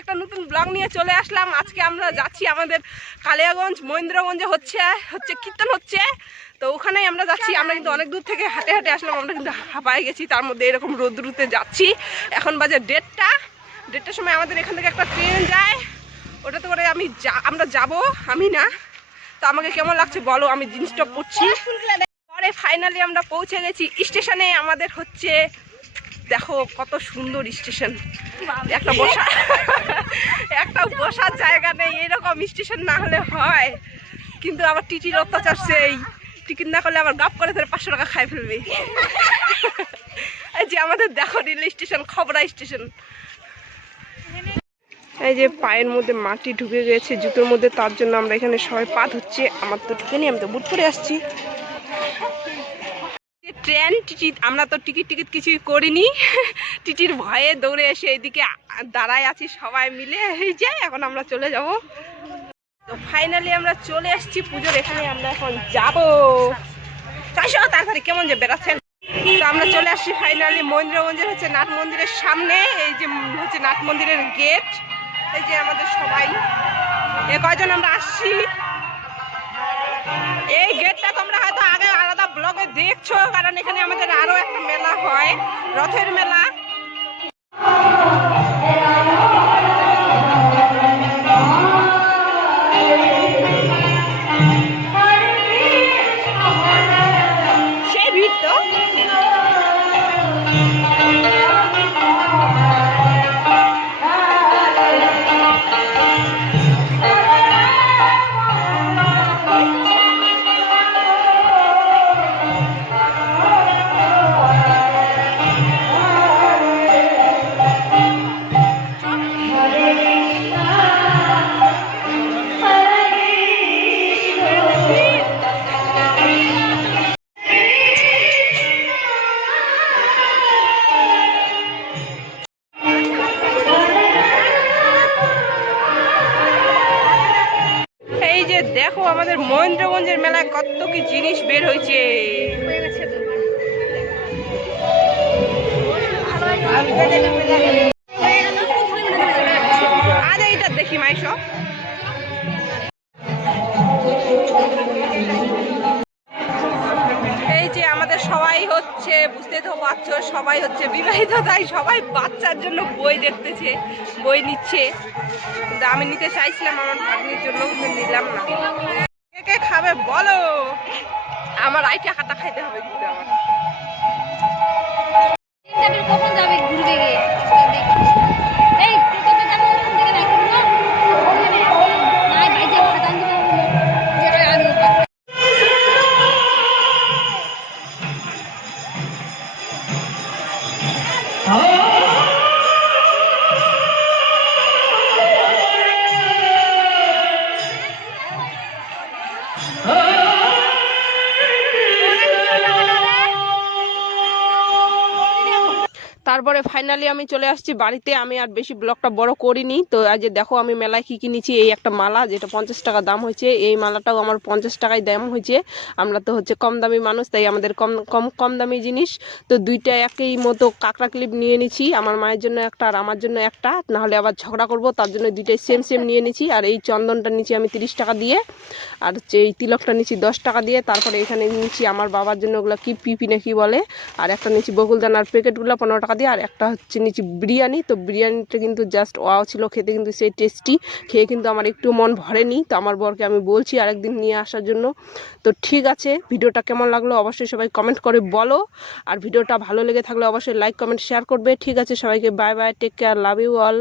একটা নতুন ব্লগ নিয়ে চলে আসলাম। আজকে আমরা যাচ্ছি আমাদের কালিয়াগঞ্জ মহেন্দ্রগঞ্জে হচ্ছে কীর্তন হচ্ছে, তো ওখানেই আমরা যাচ্ছি। আমরা কিন্তু অনেক দূর থেকে হাঁটে হাঁটে আসলাম, আমরা কিন্তু হাঁপায়ে গেছি, তার মধ্যে এরকম রোদ্রুতে যাচ্ছি। এখন বাজে 1:30টার সময় আমাদের এখান থেকে একটা ট্রেন যায়, ওটাতে করে আমরা যাব, আমি না। তো আমাকে কেমন লাগছে বলো, আমি জিন্সটা পরছি। পরে ফাইনালি আমরা পৌঁছে গেছি স্টেশনে। আমাদের হচ্ছে দেখো কত সুন্দর স্টেশন, একটা বসার জায়গা নেই, এরকম স্টেশন না হলে হয়। কিন্তু আবার টিটির অত্যাচার, সেই টিকিট না করলে আবার গাপ করে ধরে 500 টাকা খাই ফেলবে। এই যে আমাদের দেখো রেল স্টেশন, খবরা স্টেশন। এই যে পায়ের মধ্যে মাটি ঢুকে গেছে জুতোর মধ্যে, তার জন্য আমরা এখানে সবাই পা ধুচ্ছে। আমার তো ঢুকে নি, আমি তো বুট করে আসছি। ট্রেন টিকিট, আমরা তো টিকিট কিছুই করিনি, টিটির ভয়ে দৌড়ে এসে এইদিকে দাঁড়ায় আছি সবাই মিলে। এই যে এখন আমরা চলে যাব। তো ফাইনালি আমরা চলে আসছি পুজোর এখানে, আমরা এখন যাবো। তাড়াতাড়ি কেমন যে বেড়াচ্ছেন। তো আমরা চলে আসছি ফাইনালি মহেন্দ্রগঞ্জের হচ্ছে নাট মন্দিরের সামনে। এই যে হচ্ছে নাট মন্দিরের গেট। এই যে আমাদের সবাই কয়জন আমরা আসছি। এই গেটটা তোমরা হয়তো আগে আলাদা ব্লগে দেখছো, কারণ এখানে আমাদের আরো একটা মেলা হয়, রথের মেলা। সেই ভিড় তো। দেখো আমাদের মহেন্দ্রগঞ্জের মেলায় কত কি জিনিস বের হয়েছে। আজ এইটা দেখি মাইশ। এই যে আমাদের সবাই হচ্ছে, বুঝতে তো পারছো, সবাই হচ্ছে বিবাহিত, তাই সবাই বাচ্চার জন্য বই দেখতেছে, বই নিচ্ছে। কিন্তু আমি নিতে চাইছিলাম আমার ভাগ্নির জন্য, কিন্তু নিলাম না। কে কে খাবে বলো, আমার আইটা খাতা খাইতে হবে কিন্তু আমার। কখন যাবে ঘুরবে গে? এই টোটোতে যাবো, ওখান থেকে নাকি না নাই ভাই যাবো না, জানতে পারবো যেটা আগে। তারপরে ফাইনালি আমি চলে আসছি বাড়িতে। আমি আর বেশি ব্লগটা বড় করিনি। তো আজ দেখো আমি মেলায় কি কিনেছি। এই একটা মালা, যেটা 50 টাকা দাম হয়েছে। এই মালাটাও আমার 50 টাকায় দাম হয়েছে। আমরা তো হচ্ছে কম দামি মানুষ, তাই আমাদের কম দামি জিনিস। তো দুইটা একই মতো কাঁকড়া ক্লিপ নিয়ে নিছি, আমার মায়ের জন্য একটা আর আমার জন্য একটা, নাহলে আবার ঝগড়া করব, তার জন্য দুইটাই সেম নিয়ে নিছি। আর এই চন্দনটা নিচ্ছি আমি 30 টাকা দিয়ে, আর হচ্ছে এই তিলকটা নিচ্ছি 10 টাকা দিয়ে। তারপরে এখানে নিচ্ছি আমার বাবার জন্য ওগুলো কি পিপি না কি বলে, আর একটা নিচ্ছি বকুলদানার প্যাকেটগুলো 15 টাকা দিয়ে। আর একটা হচ্ছে নিচ্ছি বিরিয়ানি। তো বিরিয়ানিটা কিন্তু জাস্ট ওয়াও ছিল খেতে, কিন্তু সেই টেস্টি, খেয়ে কিন্তু আমার একটু মন ভরেনি। তো আমার বরকে আমি বলছি আরেকদিন নিয়ে আসার জন্য। তো ঠিক আছে, ভিডিওটা কেমন লাগলো অবশ্যই সবাই কমেন্ট করে বলো, আর ভিডিওটা ভালো লেগে থাকলে অবশ্যই লাইক কমেন্ট শেয়ার করবে। ঠিক আছে, সবাইকে bye bye, take care, love you all.